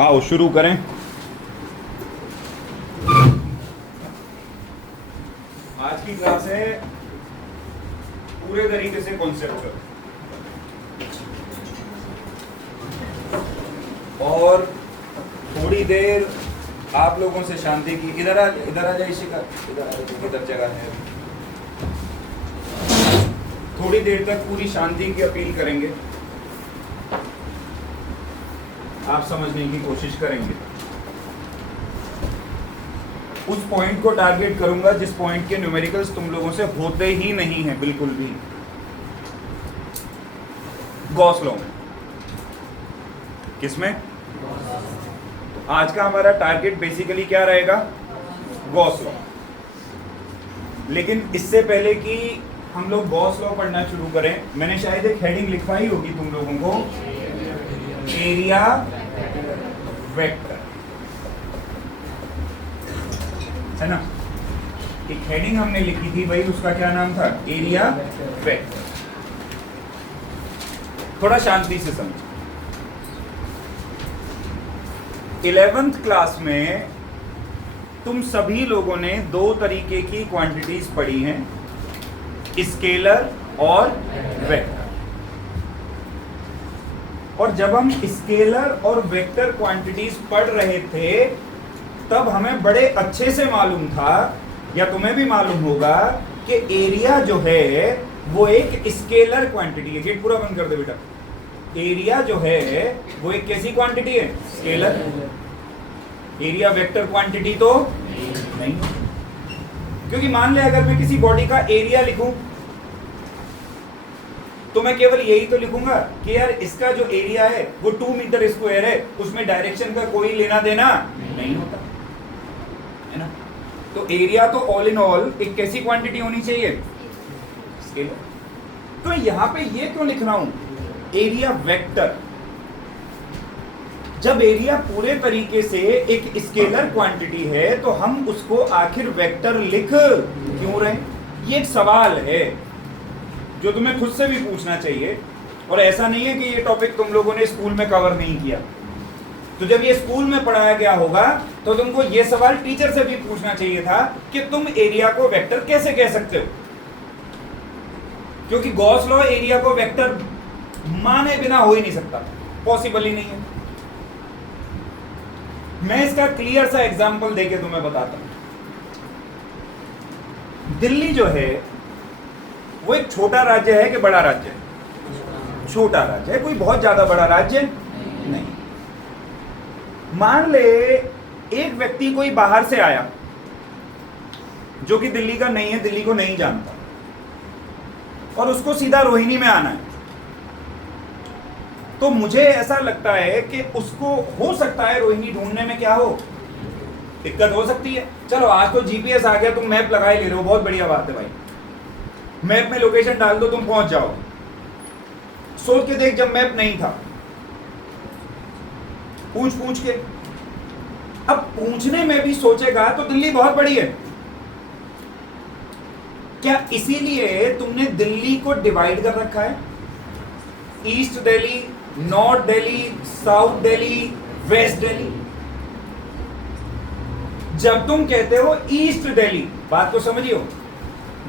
आओ शुरू करें। आज की क्लास है पूरे तरीके से कॉन्सेप्चुअल और थोड़ी देर आप लोगों से शांति की। इधर आ जाए शिखा, इधर जगह है। थोड़ी देर तक पूरी शांति की अपील करेंगे, आप समझने की कोशिश करेंगे। उस पॉइंट को टारगेट करूंगा जिस पॉइंट के न्यूमेरिकल्स तुम लोगों से होते ही नहीं है बिल्कुल भी, गॉस लॉ में। किसमें? तो आज का हमारा टारगेट बेसिकली क्या रहेगा? Gauss law. लेकिन इससे पहले कि हम लोग गॉस लॉ पढ़ना शुरू करें, मैंने शायद एक हेडिंग लिखवाई होगी तुम लोगों को, एरिया वेक्टर, है ना? एक हेडिंग हमने लिखी थी भाई, उसका क्या नाम था? Area vector. थोड़ा शांति से समझो। 11th क्लास में तुम सभी लोगों ने दो तरीके की क्वांटिटीज पढ़ी हैं, स्केलर और वेक्टर। और जब हम स्केलर और वेक्टर क्वांटिटीज पढ़ रहे थे तब हमें बड़े अच्छे से मालूम था, या तुम्हें भी मालूम होगा, कि एरिया जो है वो एक स्केलर क्वांटिटी है। गेट पूरा बंद कर दे बेटा। एरिया जो है वो एक कैसी क्वांटिटी है? स्केलर। एरिया वेक्टर क्वांटिटी तो नहीं, क्योंकि मान ले अगर मैं किसी बॉडी का एरिया लिखूं तो मैं केवल यही तो लिखूंगा कि यार इसका जो एरिया है वो 2 मीटर स्क्वायर है, उसमें डायरेक्शन का कोई लेना देना नहीं होता, है ना? तो एरिया तो ऑल इन ऑल एक कैसी क्वांटिटी होनी चाहिए? स्केलर। तो यहां पे ये क्यों लिख रहा हूं एरिया वेक्टर? जब एरिया पूरे तरीके से एक स्केलर क्वांटिटी है तो हम उसको आखिर वेक्टर लिख क्यों रहे? ये एक सवाल है जो तुम्हें खुद से भी पूछना चाहिए। और ऐसा नहीं है कि ये टॉपिक तुम लोगों ने स्कूल में कवर नहीं किया, तो जब ये स्कूल में पढ़ाया गया होगा तो तुमको ये सवाल टीचर से भी पूछना चाहिए था कि तुम एरिया को वेक्टर कैसे कह सकते हो, क्योंकि गॉस लॉ एरिया को वेक्टर माने बिना हो ही नहीं सकता, पॉसिबल ही नहीं है। मैं इसका क्लियर सा एग्जांपल देके तुम्हें बताता हूं। दिल्ली जो है वो एक छोटा राज्य है कि बड़ा राज्य है? छोटा राज्य है, कोई बहुत ज्यादा बड़ा राज्य नहीं। मान ले एक व्यक्ति कोई बाहर से आया जो कि दिल्ली का नहीं है, दिल्ली को नहीं जानता, और उसको सीधा रोहिणी में आना है, तो मुझे ऐसा लगता है कि उसको हो सकता है रोहिणी ढूंढने में क्या हो, दिक्कत हो सकती है। चलो आज तो जीपीएस आ गया, तुम मैप लगाए ले रहे हो, बहुत बढ़िया बात है भाई। मैप में लोकेशन डाल दो, तुम पहुंच जाओ। सोच के देख, जब मैप नहीं था, पूछ के, अब पूछने में भी सोचेगा तो दिल्ली बहुत बड़ी है। क्या इसीलिए तुमने दिल्ली को डिवाइड कर रखा है? East Delhi, north Delhi, south Delhi, west Delhi. जब तुम कहते हो ईस्ट दिल्ली, बात को समझियो,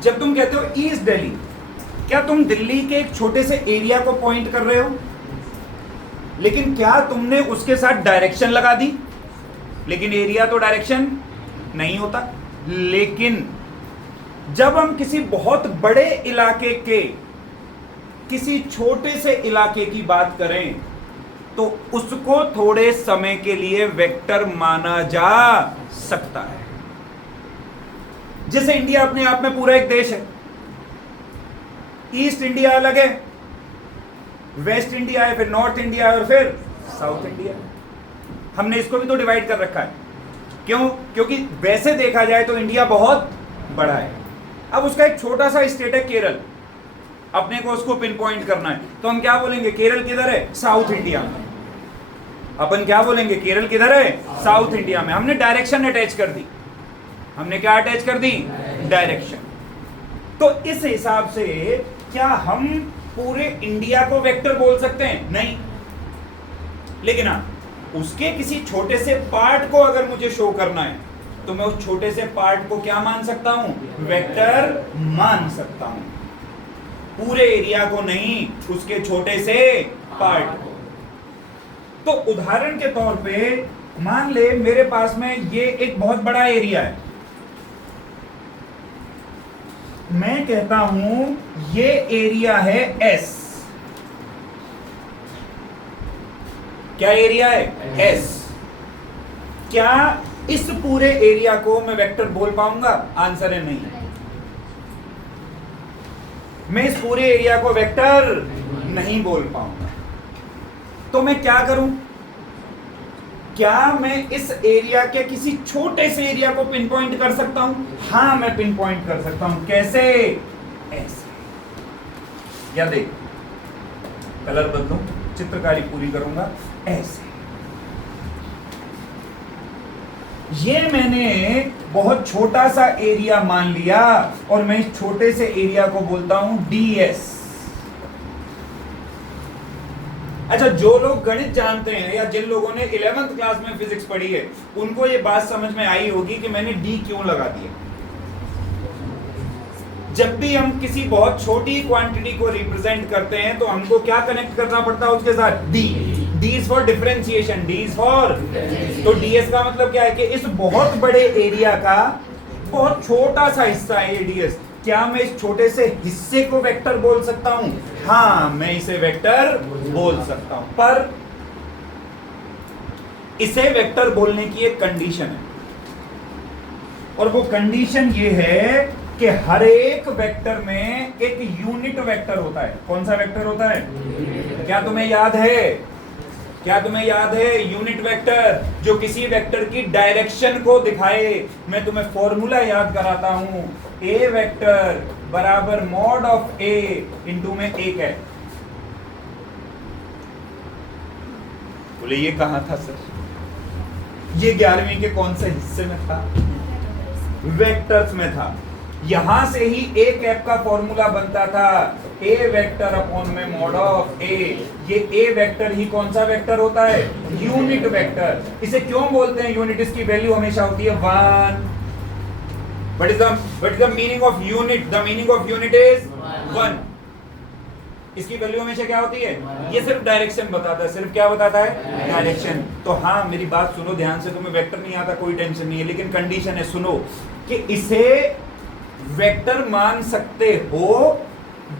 जब तुम कहते हो ईस्ट दिल्ली, क्या तुम दिल्ली के एक छोटे से एरिया को पॉइंट कर रहे हो? लेकिन क्या तुमने उसके साथ डायरेक्शन लगा दी? लेकिन एरिया तो डायरेक्शन नहीं होता। लेकिन जब हम किसी बहुत बड़े इलाके के किसी छोटे से इलाके की बात करें तो उसको थोड़े समय के लिए वेक्टर माना जा सकता है। जैसे इंडिया अपने आप में पूरा एक देश है, ईस्ट इंडिया अलग है, वेस्ट इंडिया है, फिर नॉर्थ इंडिया है, और फिर साउथ इंडिया। हमने इसको भी तो डिवाइड कर रखा है। क्यों? क्योंकि वैसे देखा जाए तो इंडिया बहुत बड़ा है। अब उसका एक छोटा सा स्टेट है केरल, अपने को उसको पिन पॉइंट करना है, तो हम क्या बोलेंगे? केरल किधर है? साउथ इंडिया में। अपन क्या बोलेंगे? केरल किधर है? साउथ इंडिया में। हमने डायरेक्शन अटैच कर दी। हमने क्या अटैच कर दी? डायरेक्शन। तो इस हिसाब से क्या हम पूरे इंडिया को वेक्टर बोल सकते हैं? नहीं। लेकिन हाँ, उसके किसी छोटे से पार्ट को अगर मुझे शो करना है तो मैं उस छोटे से पार्ट को क्या मान सकता हूं? वेक्टर मान सकता हूं। पूरे एरिया को नहीं, उसके छोटे से पार्ट को। तो उदाहरण के तौर पे मान ले मेरे पास में ये एक बहुत बड़ा एरिया है, मैं कहता हूं ये एरिया है S। क्या एरिया है? S। क्या इस पूरे एरिया को मैं वेक्टर बोल पाऊंगा? आंसर है नहीं। मैं इस पूरे एरिया को वेक्टर नहीं बोल पाऊंगा। तो मैं क्या करूं? क्या मैं इस एरिया के किसी छोटे से एरिया को पिन पॉइंट कर सकता हूं? हां, मैं पिन पॉइंट कर सकता हूं। कैसे? ऐसे। या देख, कलर बदलूं, चित्रकारी पूरी करूंगा। ऐसे। ये मैंने बहुत छोटा सा एरिया मान लिया और मैं इस छोटे से एरिया को बोलता हूं ds। अच्छा, जो लोग गणित जानते हैं या जिन लोगों ने 11th क्लास में फिजिक्स पढ़ी है, उनको ये बात समझ में आई होगी कि मैंने d क्यों लगा दिया। जब भी हम किसी बहुत छोटी क्वांटिटी को रिप्रेजेंट करते हैं तो हमको क्या कनेक्ट करना पड़ता है उसके साथ? d। d is for differentiation, d is for, तो ds का मतलब क्या है कि इस बहुत बड़े एरिया का बहुत छोटा सा हिस्सा है ये ds। क्या मैं इस छोटे से हिस्से को वेक्टर बोल सकता हूं? हाँ, मैं इसे वेक्टर बोल सकता हूं, पर इसे वेक्टर बोलने की एक कंडीशन है, और वो कंडीशन ये है कि हर एक वेक्टर में एक यूनिट वेक्टर होता है। कौन सा वेक्टर होता है? क्या तुम्हें याद है? क्या तुम्हें याद है? यूनिट वेक्टर जो किसी वेक्टर की डायरेक्शन को दिखाए। मैं तुम्हें फॉर्मूला याद कराता हूं, ए वेक्टर बराबर मॉड ऑफ ए इंटू में ए कैप। बोले ये कहां था सर? ये 11वीं के कौन से हिस्से में था? वेक्टर्स में था। यहां से ही ए कैप का फॉर्मूला बनता था, ए वेक्टर अपॉन में मॉड ऑफ ए। ये ए वेक्टर ही कौन सा वेक्टर होता है? Unit vector. इसे क्यों बोलते हैं यूनिट? इसकी वैल्यू हमेशा होती है 1। What is the meaning of unit? The meaning of unit is 1। इसकी वैल्यू हमेशा क्या होती है? ये सिर्फ डायरेक्शन बताता है। सिर्फ क्या बताता है? डायरेक्शन। तो हाँ, मेरी बात सुनो ध्यान से, तुम्हें वेक्टर नहीं आता कोई टेंशन नहीं है, लेकिन कंडीशन है, सुनो, कि इसे वेक्टर मान सकते हो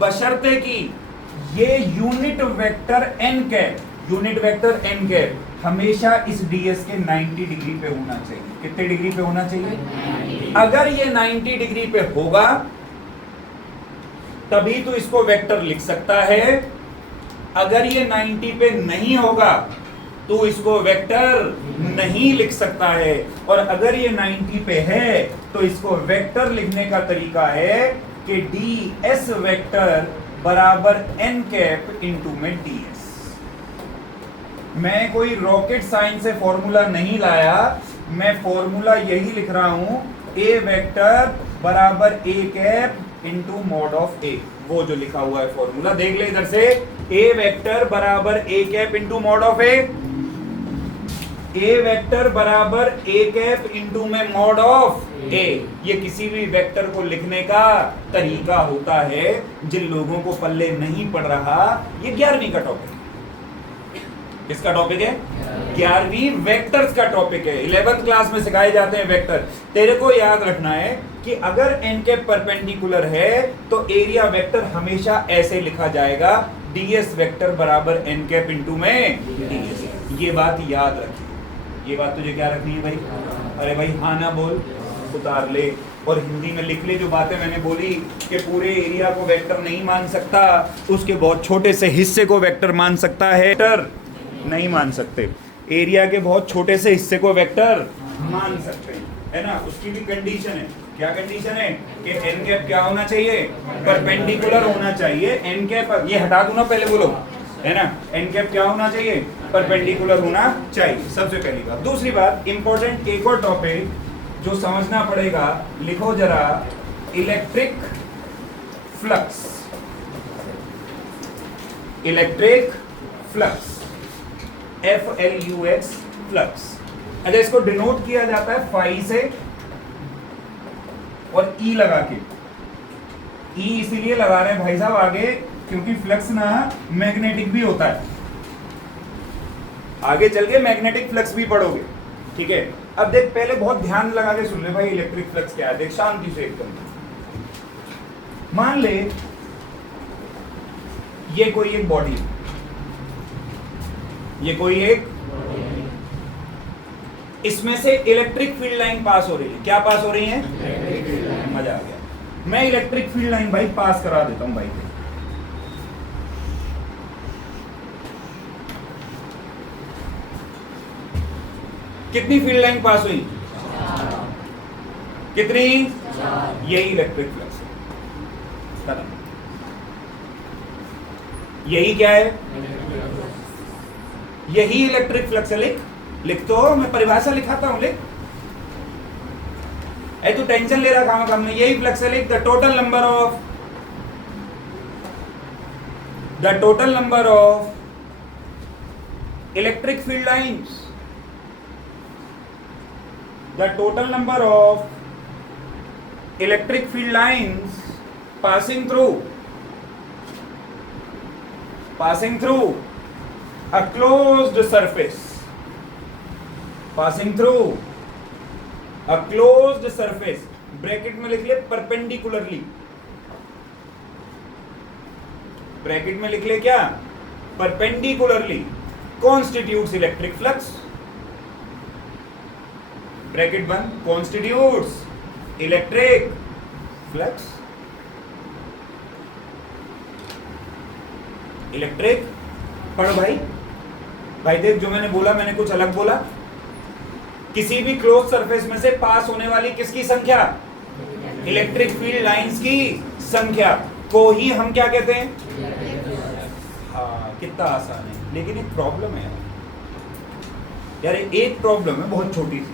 बशर्ते कि ये unit vector n cap, unit vector n cap हमेशा इस ds के 90 डिग्री पे होना चाहिए। कितने डिग्री पे होना चाहिए? अगर ये 90 डिग्री पे होगा तभी तो इसको वेक्टर लिख सकता है। अगर ये 90 पे नहीं होगा तो इसको वेक्टर नहीं लिख सकता है। और अगर ये 90 पे है तो इसको वेक्टर लिखने का तरीका है कि ds वेक्टर बराबर n कैप इंटू में ds। मैं कोई रॉकेट साइंस से फॉर्मूला नहीं लाया, मैं फॉर्मूला यही लिख रहा हूं, a वेक्टर बराबर a cap into mod of a। वो जो लिखा हुआ है फॉर्मूला देख ले इधर से, a वेक्टर बराबर a cap into mod of a। a vector बराबर a कैप इंटू में मॉड ऑफ a। ये किसी भी वेक्टर को लिखने का तरीका होता है। जिन लोगों को पल्ले नहीं पड़ रहा, ये 11वीं का टॉपिक है। किसका टॉपिक है? 11वीं वेक्टर्स का टॉपिक है। 11th क्लास में सिखाए जाते हैं वेक्टर। तेरे को याद रखना है कि अगर n कैप परपेंडिकुलर है तो एरिया वेक्टर हमेशा ऐसे लिखा जाएगा, ds वेक्टर बराबर n कैप इंटू में ds। ये बात याद रखिए। ये बात तुझे क्या रखनी है भाई? अरे भाई हाँ ना बोल, उतार ले और हिंदी में लिख ले जो बातें मैंने बोली कि पूरे एरिया को वेक्टर नहीं मान सकता, उसके बहुत छोटे से हिस्से को वेक्टर मान सकता है। वेक्टर नहीं मान सकते, एरिया के बहुत छोटे से हिस्से को वेक्टर मान सकते हैं, है ना? उसकी भी कंडीशन है। क्या कंडीशन है? कि n कैप क्या होना चाहिए? परपेंडिकुलर होना चाहिए। n कैप ये हटा दो ना पहले, बोलो, है ना? n कैप क्या होना चाहिए? परपेंडिकुलर होना चाहिए, सबसे पहली बात। दूसरी बात, इंपॉर्टेंट एक और टॉपिक जो समझना पड़ेगा, लिखो जरा, electric flux. Electric flux, FLUX flux. अच्छा, इसको डिनोट किया जाता है फाई से और ई लगा के। ई इसीलिए लगा रहे हैं भाई साहब आगे, क्योंकि फ्लक्स ना मैग्नेटिक भी होता है, आगे चल के मैग्नेटिक फ्लक्स भी पढ़ोगे, ठीक है। अब देख, पहले बहुत ध्यान लगा के सुन ले भाई, इलेक्ट्रिक फ्लक्स क्या है, देख शांति से एकदम। मान ले ये कोई एक बॉडी, ये कोई एक, इसमें से इलेक्ट्रिक फील्ड लाइन पास हो रही है। क्या पास हो रही है? मजा आ गया। मैं इलेक्ट्रिक फील्ड लाइन भाई पास करा देता हूं भाई। कितनी फील्ड लाइन पास हुई? कितनी? यही इलेक्ट्रिक फ्लक्स है, खत्म। यही क्या है? यही इलेक्ट्रिक फ्लक्स है। लिख तो, मैं परिभाषा लिखाता हूं, लिख। तू टेंशन ले रहा खामा में, यही फ्लक्स है, लिख। The total number of electric field lines, the total number of electric field lines passing through a closed surface, bracket में लिख ले परपेंडिकुलरली, ब्रैकेट में लिख ले क्या? Perpendicularly constitutes electric flux, bracket बंद, कॉन्स्टिट्यूट्स इलेक्ट्रिक फ्लक्स। इलेक्ट्रिक पढ़ो भाई। भाई देख, जो मैंने बोला, मैंने कुछ अलग बोला। किसी भी क्लोज सरफेस में से पास होने वाली किसकी संख्या? इलेक्ट्रिक फील्ड लाइंस की संख्या को ही हम क्या कहते हैं? हाँ, कितना आसान है। लेकिन एक प्रॉब्लम है यार, एक प्रॉब्लम है बहुत छोटी सी।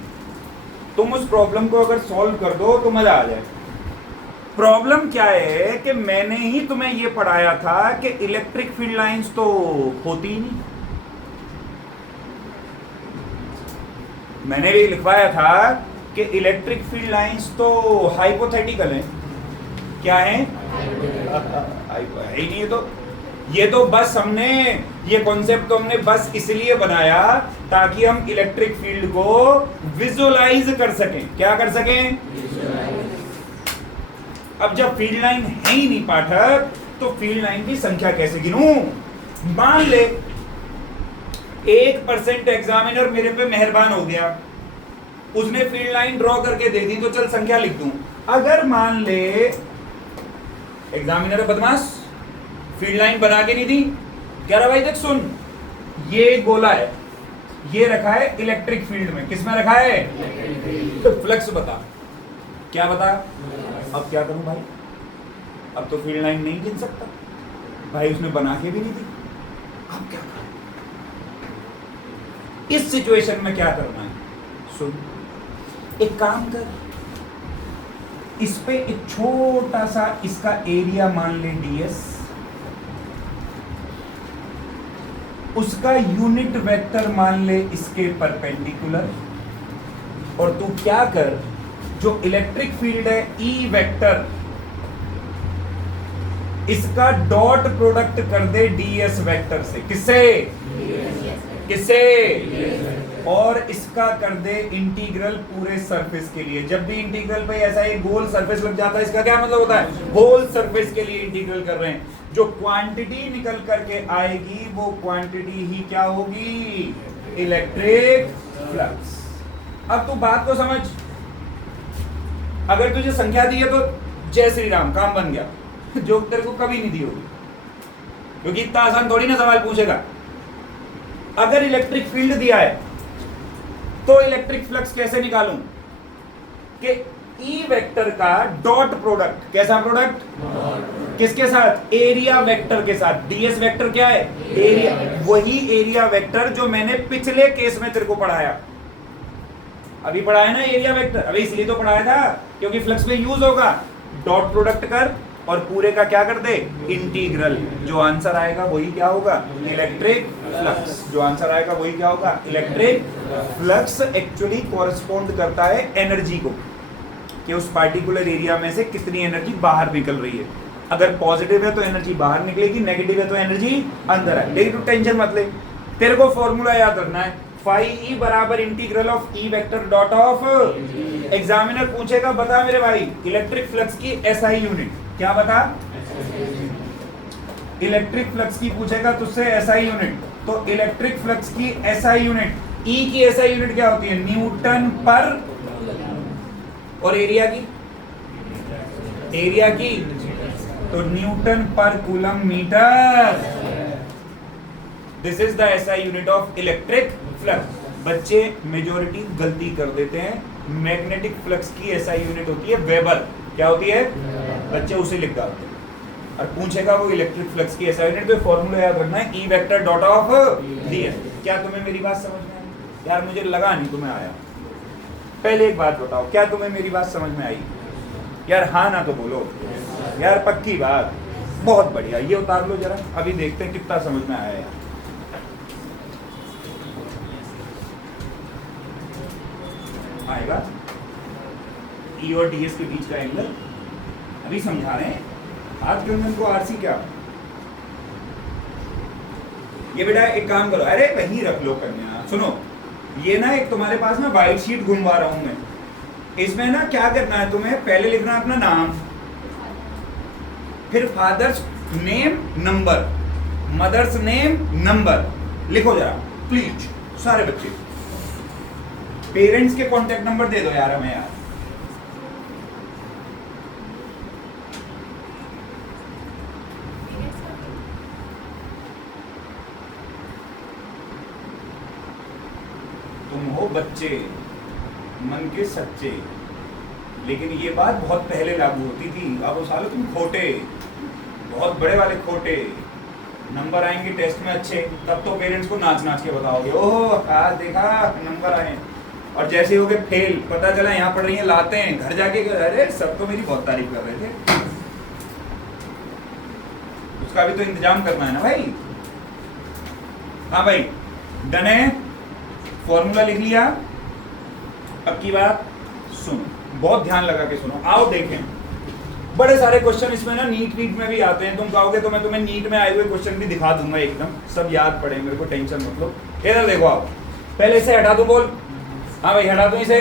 तुम उस प्रॉब्लम को अगर सॉल्व कर दो तो मजा आ जाए। प्रॉब्लम क्या है कि मैंने ही तुम्हें यह पढ़ाया था कि इलेक्ट्रिक फील्ड लाइंस तो होती ही नहीं। मैंने भी लिखवाया था कि इलेक्ट्रिक फील्ड लाइंस तो हाइपोथेटिकल है। क्या है? है ही नहीं। ये तो बस हमने ये कॉन्सेप्ट तो हमने बस इसलिए बनाया ताकि हम इलेक्ट्रिक फील्ड को विजुअलाइज कर सकें। क्या कर सकें? अब जब फील्ड लाइन है ही नहीं पाठक, तो फील्ड लाइन की संख्या कैसे गिनूं? मान ले 1% एग्जामिनर मेरे पे मेहरबान हो गया, उसने फील्ड लाइन ड्रॉ करके दे दी, तो चल संख्या लिख दूं। अगर मान ले एग्जामिनर बदमाश फील्ड लाइन बना के नहीं दी, कह रहा भाई देख सुन, ये एक गोला है, ये रखा है इलेक्ट्रिक फील्ड में। किसमें रखा है? तो फ्लक्स बता। क्या बता? अब क्या करूं भाई? अब तो फील्ड लाइन नहीं गिन सकता भाई, उसने बना के भी नहीं दी। अब क्या करूं? इस सिचुएशन में क्या करना है? सुन, एक काम कर, इस पे एक छोटा सा इसका एरिया मान ले ds, उसका यूनिट वेक्टर मान ले इसके परपेंडिकुलर, और तू क्या कर, जो इलेक्ट्रिक फील्ड है E वेक्टर, इसका डॉट प्रोडक्ट कर दे ds वेक्टर से। किससे? किससे? और इसका कर दे इंटीग्रल पूरे सरफेस के लिए। जब भी इंटीग्रल पे ऐसा एक गोल सरफेस लग जाता है, इसका क्या मतलब होता है? होल सरफेस के लिए इंटीग्रल कर रहे हैं। जो क्वांटिटी निकल करके आएगी वो क्वांटिटी ही क्या होगी? Electric flux. अब तू बात को समझ, अगर तुझे संख्या दी है तो जय श्री राम, काम बन गया, जो तेरे को कभी नहीं दी होगी, क्योंकि इतना आसान थोड़ी ना सवाल पूछेगा। अगर इलेक्ट्रिक फील्ड दिया है तो इलेक्ट्रिक फ्लक्स कैसे निकालूं? कि ई वेक्टर का डॉट प्रोडक्ट, कैसा प्रोडक्ट? किसके साथ? एरिया वेक्टर के साथ। ds वेक्टर क्या है? एरिया। वही एरिया वेक्टर जो मैंने पिछले केस में तेरे को पढ़ाया। अभी पढ़ाया ना एरिया वेक्टर, अभी इसलिए तो पढ़ाया था क्योंकि फ्लक्स में यूज होगा। डॉट प्रोडक्ट कर और पूरे का क्या कर दे, इंटीग्रल। जो आंसर आएगा वही क्या होगा, इलेक्ट्रिक फ्लक्स। जो आंसर आएगा वही क्या होगा, इलेक्ट्रिक फ्लक्स। एक्चुअली कॉरेस्पॉन्ड करता है एनर्जी को, कि उस पार्टिकुलर एरिया में से कितनी एनर्जी बाहर निकल रही है। अगर पॉजिटिव है तो एनर्जी बाहर निकलेगी, नेगेटिव है तो एनर्जी अंदर है। लेकिन तू टेंशन मत ले, तेरे को फॉर्मूला याद रखना है, फाई ई बराबर integral of E vector dot of. Examiner पूछेगा बता मेरे भाई इलेक्ट्रिक फ्लक्स की एसआई यूनिट क्या, बता। इलेक्ट्रिक फ्लक्स की पूछेगा तुझसे एसआई यूनिट, तो इलेक्ट्रिक फ्लक्स की एसआई यूनिट, ई की एसआई यूनिट क्या होती है, न्यूटन पर, और एरिया की, एरिया की तो न्यूटन पर coulomb metre. This is the SI unit of electric flux. बच्चे मेजॉरिटी गलती कर देते हैं, मैग्नेटिक फ्लक्स की एसआई यूनिट होती है वेबर। क्या होती है, बच्चे उसे लिख डालते हैं। और पूछेगा वो इलेक्ट्रिक फ्लक्स की एसआई यूनिट, तो फॉर्मूला याद रखना है, E vector dot of ds। क्या तुम्हें मेरी बात समझ में आई? यार मुझे लगा नहीं तुम्हें आया। पहले एक बात बताओ, क्या तुम्हें मेरी बात समझ में आई? यार हाँ ना तो बोलो यार, पक्की बात। बहुत बढ़िया, ये उतार लो जरा, अभी देखते हैं कितना समझ में आया यार। आएगा ई और ds के बीच का एंगल अभी समझा रहे हैं। आज के उनको आरसी क्या, ये बेटा एक काम करो, अरे वहीं रख लो कन्या। सुनो, ये ना एक तुम्हारे पास ना वाइट शीट घुमवा रहा हूं मैं, इसमें ना क्या करना है तुम्हें, पहले लिखना अपना नाम, फिर father's name number, mother's name number, लिखो जरा प्लीज सारे बच्चे। पेरेंट्स के कांटेक्ट नंबर दे दो यार हमें यार। तुम हो बच्चे मन के सच्चे, लेकिन ये बात बहुत पहले लागू होती थी। अब वो सालों तुम खोटे, बहुत बड़े वाले खोटे। नंबर आएंगे टेस्ट में अच्छे, तब तो पेरेंट्स को नाच नाच के बताओगे, ओह आज देखा नंबर आए। और जैसे हो गए फेल, पता चला यहाँ पढ़ रही है लाते हैं, घर जाके अरे सब तो मेरी बहुत तारीफ कर रहे थे। उसका भी तो इंतजाम करना है ना भाई। हाँ भाई डन है, फॉर्मूला लिख लिया। अब की बात सुनो, बहुत ध्यान लगा के सुनो। आओ देखें, बड़े सारे क्वेश्चन इसमें ना नीट में भी आते हैं। तुम कहोगे तो मैं तुम्हें नीट में आए हुए क्वेश्चन भी दिखा दूंगा, एकदम सब याद पड़े, मेरे को टेंशन मत लो। इधर देखो, आप पहले इसे हटा दो, बोल। हाँ भाई हटा दो इसे,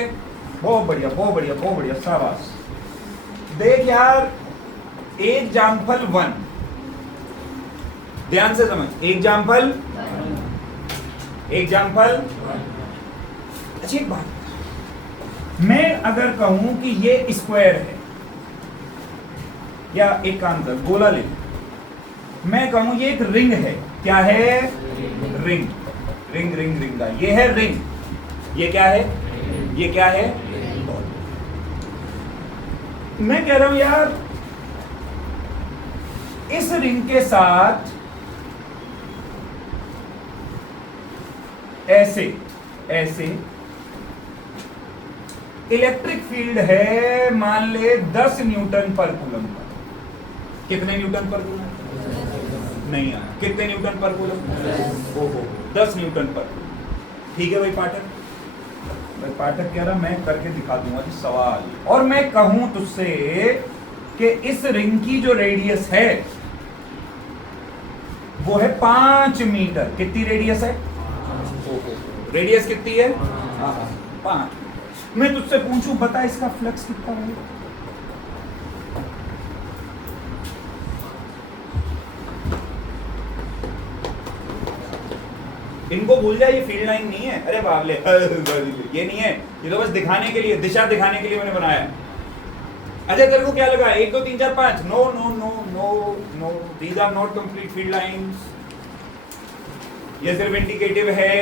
बहुत बढ़िया बहुत बढ़िया बहुत बढ़िया, शाबाश। देख यार, एग्जाम्पल 1, ध्यान से समझ। एग्जाम्पल अच्छा एक बात, मैं अगर कहूं कि ये स्क्वायर है, या एक काम कर गोला ले, मैं कहूं ये एक रिंग है। क्या है, रिंग। रिंग रिंग रिंग का ये है रिंग। ये क्या है, ये क्या है, बॉल। मैं कह रहा हूं यार, इस रिंग के साथ ऐसे ऐसे इलेक्ट्रिक फील्ड है, मान ले 10 न्यूटन पर कूलम पर। कितने न्यूटन पर कूलम? नहीं आया। कितने न्यूटन पर कूलम? ओहो 10 न्यूटन पर। ठीक है भाई पाठक, भाई पाठक कह रहा मैं करके दिखा दूंगा जी सवाल। और मैं कहूं तुझसे कि इस रिंग की जो रेडियस है वो है 5 मीटर। कितनी रेडियस है? रेडियस कितनी है? 5। मैं तुझसे पूछूं बता इसका फ्लक्स कितना है? इनको भूल जाए, ये फील्ड लाइन नहीं है। अरे बाबले ये नहीं है, ये तो बस दिखाने के लिए, दिशा दिखाने के लिए मैंने बनाया। अच्छा तेरे को क्या लगा 1 2 3 4 5? No no no no no, these are not complete field lines. ये सिर्फ इंडिकेटिव है।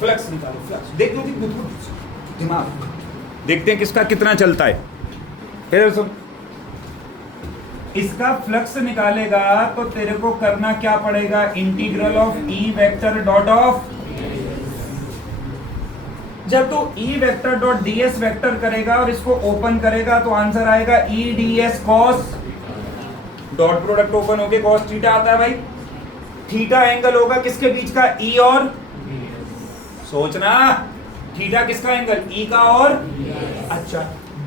फ्लक्स निकालो, फ्लक्स देख लो दिमाग, देखते हैं किसका कितना चलता है। इधर सुन, इसका फ्लक्स निकालेगा तो तेरे को करना क्या पड़ेगा? Integral of E vector dot of. जब तू E vector dot ds vector करेगा और इसको ओपन करेगा तो आंसर आएगा ई ds cos, dot product open होके cos थीटा आता है भाई। थीटा एंगल होगा किसके बीच का, ई और, सोचना थीटा किसका एंगल, ई का और, अच्छा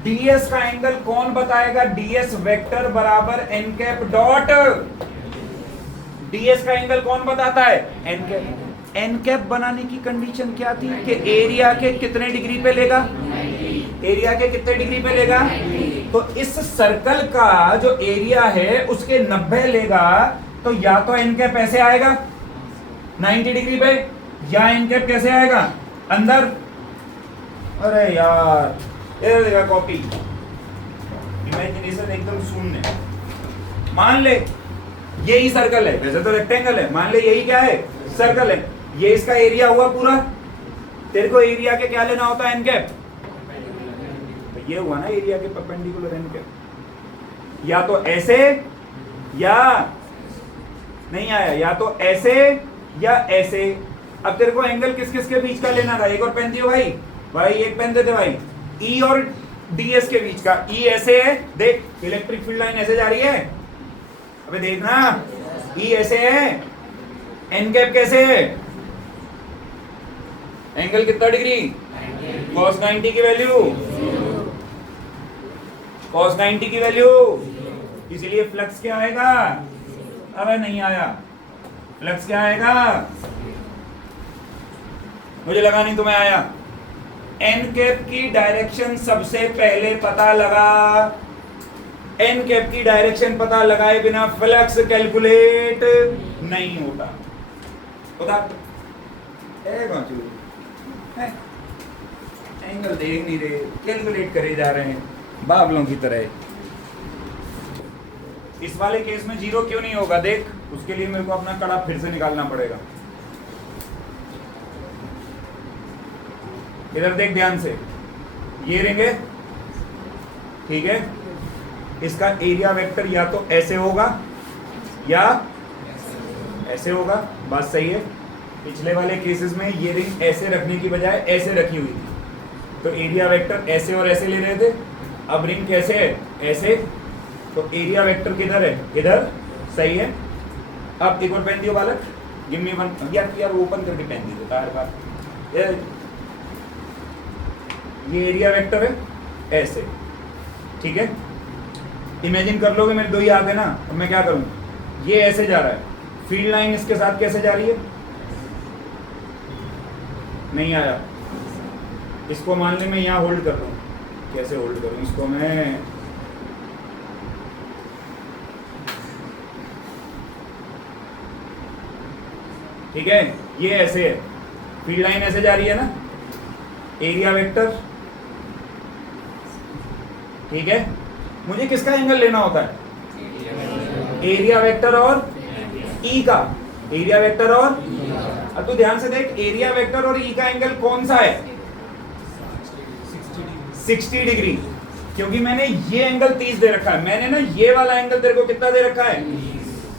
ds का एंगल कौन बताएगा, ds वेक्टर बराबर n कैप डॉट, ds का एंगल कौन बताता है, n कैप। n कैप बनाने की कंडीशन क्या थी कि एरिया के कितने डिग्री पे लेगा, एरिया के कितने डिग्री पे लेगा, तो इस सर्कल का जो एरिया है उसके 90 लेगा, तो या तो n कैप ऐसे आएगा 90 डिग्री पे, या n कैप कैसे आएगा अंदर, अरे यार ये देखा कॉपी, इमेजिनेशन एकदम शून्य। मान ले यही सर्कल है, वैसे तो रेक्टेंगल है, मान ले यही क्या है, सर्कल है, ये इसका एरिया हुआ पूरा, तेरे को एरिया के क्या लेना होता है, एन कैप, तो ये हुआ ना एरिया के परपेंडिकुलर एन कैप। या तो ऐसे या नहीं आया, या तो ऐसे या ऐसे। अब तेरे को एंगल किस किस के बीच का लेना था, एक और पेन दियो भाई, भाई एक पेन देते भाई, ई और ds के बीच का, ई ऐसे है, देख इलेक्ट्रिक फील्ड लाइन ऐसे जा रही है, अबे देखना ई ऐसे है, एन कैप कैसे है, एंगल कितना डिग्री, cos 90 की वैल्यू, cos 90 की वैल्यू, इसलिए फ्लक्स क्या आएगा, अबे नहीं आया, फ्लक्स क्या आएगा, मुझे लगा नहीं तुम्हें आया। एन कैप की डायरेक्शन सबसे पहले पता लगा, एन कैप की डायरेक्शन पता लगाए बिना फ्लक्स कैलकुलेट नहीं होता, एंगल देख नहीं रहे, कैलकुलेट करे जा रहे हैं बावलों की तरह। इस वाले केस में जीरो क्यों नहीं होगा, देख उसके लिए मेरे को अपना कड़ा फिर से निकालना पड़ेगा। इधर देख ध्यान से, ये रेंगे ठीक है, इसका एरिया वेक्टर या तो ऐसे होगा या ऐसे होगा, बात सही है। पिछले वाले केसेस में ये रिंग ऐसे रखने की बजाय ऐसे रखी हुई थी, तो एरिया वेक्टर ऐसे और ऐसे ले रहे थे। अब रिंग कैसे है, ऐसे, तो एरिया वेक्टर किधर है, इधर, सही है। अब एक और पेन दियो बालक, गिव मी वन, यार ओपन करके पेन दी देता हर बार। ये एरिया वेक्टर है ऐसे, ठीक है। इमेजिन कर लोगे मेरे दो ही हाथ है ना, अब मैं क्या करूं, ये ऐसे जा रहा है, फील्ड लाइन इसके साथ कैसे जा रही है, नहीं आया, इसको मान ले मैं यहाँ होल्ड कर रहा हूँ, कैसे होल्ड करूँ इसको मैं, ठीक है, ये ऐसे है, फील्ड लाइन ऐसे जा रही है ना, एरिया वेक्टर, ठीक है। मुझे किसका एंगल लेना होता है, एरिया वेक्टर और ई का, एरिया वेक्टर और, अब तू ध्यान से देख, एरिया वेक्टर और ई का एंगल कौन सा है, 60 डिग्री, क्योंकि मैंने ये एंगल 30 दे रखा है, मैंने ना ये वाला एंगल तेरे को कितना दे रखा है,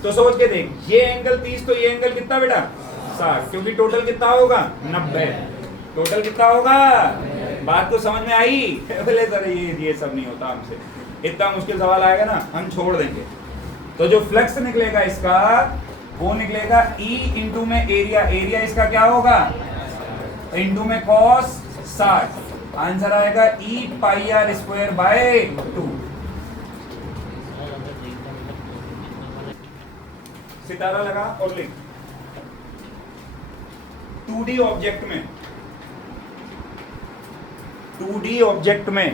तो सोच के देख, ये एंगल 30 तो ये एंगल कितना बेटा 60, क्योंकि टोटल कितना होगा 90, टोटल कितना होगा, बात को समझ में आई। बोले सर ये सब नहीं होता हमसे, इतना मुश्किल सवाल आएगा ना हम छोड़ देंगे। तो जो फ्लक्स निकलेगा इसका वो निकलेगा E इंटू में एरिया, एरिया इसका क्या होगा इंटू में cos 60, आंसर आएगा E pi r square by 2। सितारा लगा और लिख, 2D ऑब्जेक्ट में, 2D ऑब्जेक्ट में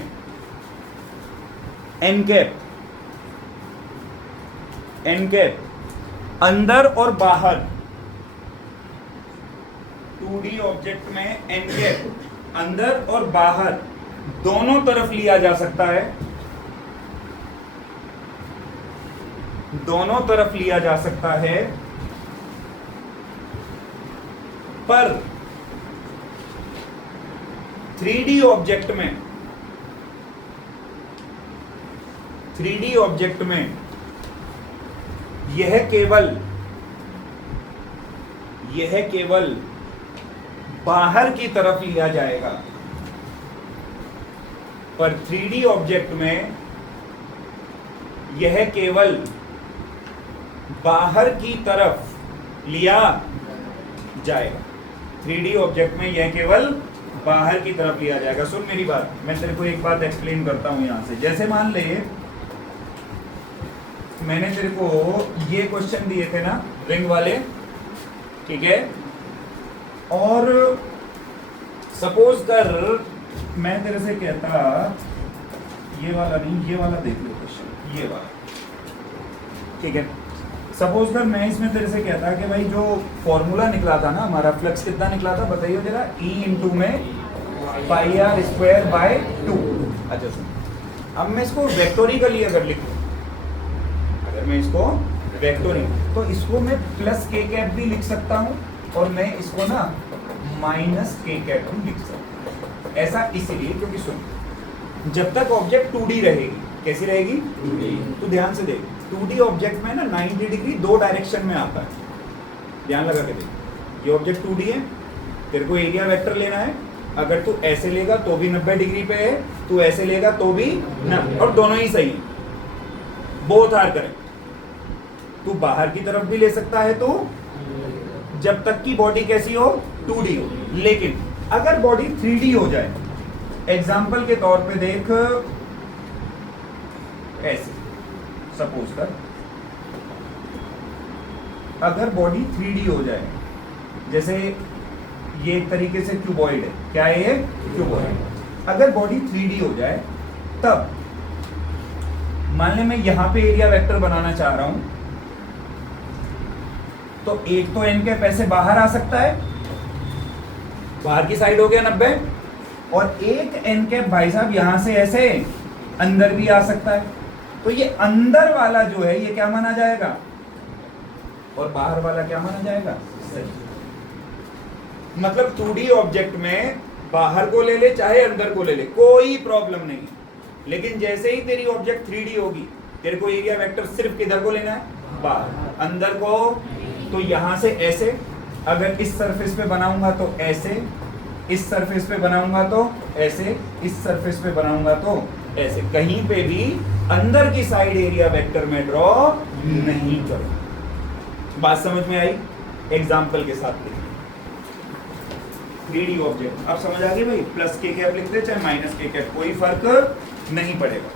एन कैप अंदर और बाहर, 2D ऑब्जेक्ट में एन कैप अंदर और बाहर दोनों तरफ लिया जा सकता है, दोनों तरफ लिया जा सकता है, पर 3D ऑब्जेक्ट में, 3D ऑब्जेक्ट में यह केवल बाहर की तरफ लिया जाएगा, पर 3D ऑब्जेक्ट में यह केवल बाहर की तरफ लिया जाएगा। 3D ऑब्जेक्ट में यह केवल बाहर की तरफ लिया जाएगा। सुन मेरी बात, मैं तेरे को एक बात एक्सप्लेन करता हूं यहां से। जैसे मान ले मैंने तेरे को ये क्वेश्चन दिए थे ना, रिंग वाले, ठीक है, और सपोज कर मैं तेरे से कहता, ये वाला नहीं, ये वाला देख लो क्वेश्चन, ये वाला, ठीक है। सपोज कर मैं इसमें तेरे से कहता कि भाई जो फॉर्मूला निकला था ना हमारा, फ्लक्स कितना निकला था बताइए जरा, E इंटू में पाई आर स्क्वायर बाय 2। अच्छा सुन, अब मैं इसको वेक्टोरिकली अगर लिखूं, अगर मैं इसको वेक्टोरिकल, तो इसको मैं प्लस के कैप भी लिख सकता हूं और मैं इसको ना माइनस के कैप भी लिख सकता हूं। ऐसा इसलिए क्योंकि सुन, जब तक ऑब्जेक्ट 2D रहेगी, कैसी रहेगी? 2D। तो ध्यान से देख, 2D ऑब्जेक्ट में ना 90 डिग्री दो डायरेक्शन में आता है, ध्यान लगा के देख। ये ऑब्जेक्ट 2D है, तेरे को एरिया वेक्टर लेना है, अगर तू ऐसे लेगा तो भी 90 डिग्री पे है, तू ऐसे लेगा तो भी और दोनों ही सही है, बोथ आर करेक्ट। तू बाहर की तरफ भी ले सकता है, तो जब तक की बॉडी कैसी हो, 2D हो। लेकिन अगर बॉडी 3D हो जाए, एग्जाम्पल के तौर पे देख, ऐसे सपोज कर, अगर बॉडी 3D हो जाए, जैसे ये एक तरीके से क्यूबॉइड है, क्या है ये? क्यूबॉइड। अगर बॉडी 3D हो जाए, तब मान ले मैं यहां पे एरिया वेक्टर बनाना चाह रहा हूं, तो एक तो एन कैप ऐसे बाहर आ सकता है, बाहर की साइड हो गया 90, और एक एन कैप भाई साहब यहां से ऐसे अंदर भी आ सकता है। तो ये अंदर वाला जो है ये क्या माना जाएगा, और बाहर वाला क्या माना जाएगा? सही। मतलब 2D ऑब्जेक्ट में बाहर को ले ले चाहे अंदर को ले ले, कोई प्रॉब्लम नहीं। लेकिन जैसे ही तेरी ऑब्जेक्ट 3D होगी, तेरे को एरिया वेक्टर सिर्फ किधर को लेना है? बाहर। अंदर को तो यहां से ऐसे, अगर इस सरफेस पे बनाऊंगा तो ऐसे, इस सरफेस पे बनाऊंगा तो ऐसे, इस सरफेस पे बनाऊंगा तो ऐसे, कहीं पे भी अंदर की साइड एरिया वेक्टर में ड्रॉ नहीं करो। बात समझ में आई? एग्जाम्पल के साथ देखिए, 3D ऑब्जेक्ट अब समझ आ गई भाई, प्लस के कैप लिखते चाहे माइनस के कैप, कोई फर्क नहीं पड़ेगा।